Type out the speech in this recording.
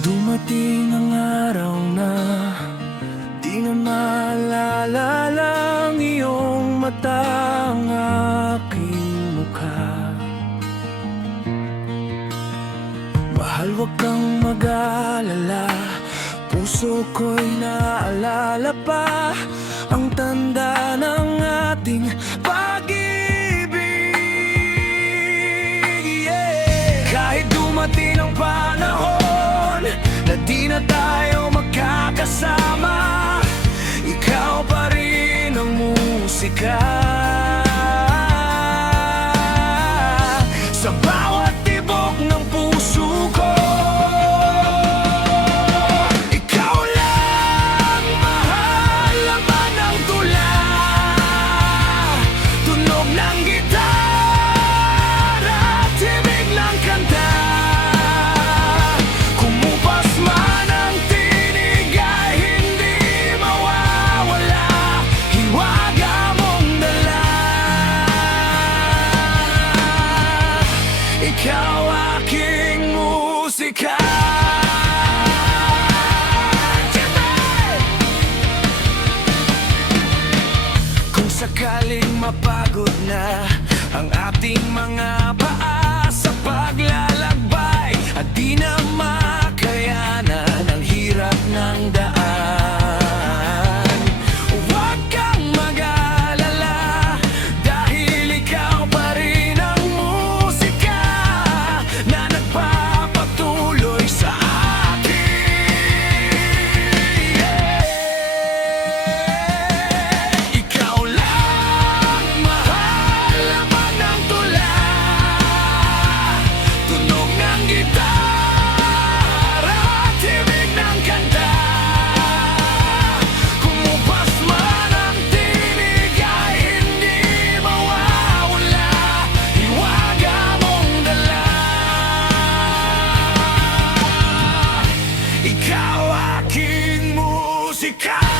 Dumating ang araw na di na maalala lang iyong mata, ang aking mukha. Mahal, wag kang mag-alala, puso ko'y naalala pa ang tanda ng ating pag-ibig. Kahit dumating ang panahon na di na tayo magkakasama, ikaw pa rin ang musika. Sa bawat tibok ng puso ko, ikaw lang, mahal, laman ng tula, tunog ng gitara, tibig ng kanta. Kumupas man ang tinig ay hindi mawawala, hiwaga mong dala. Ikaw aking musika. Kung sakaling mapagod na ang ating mga paa sa paglalakbay at di na makayanan ang hirap ng daan, huwag kang mag-alala, dahil ikaw pa rin ang musika na nagpapatuloy sa akin. Ikaw lang, mahal, laman ng tula, tunog ng gitara, tibig ng kanta. Kumupas man ang tinig ay hindi mawawala, hiwaga mong dala. Ikaw aking musika.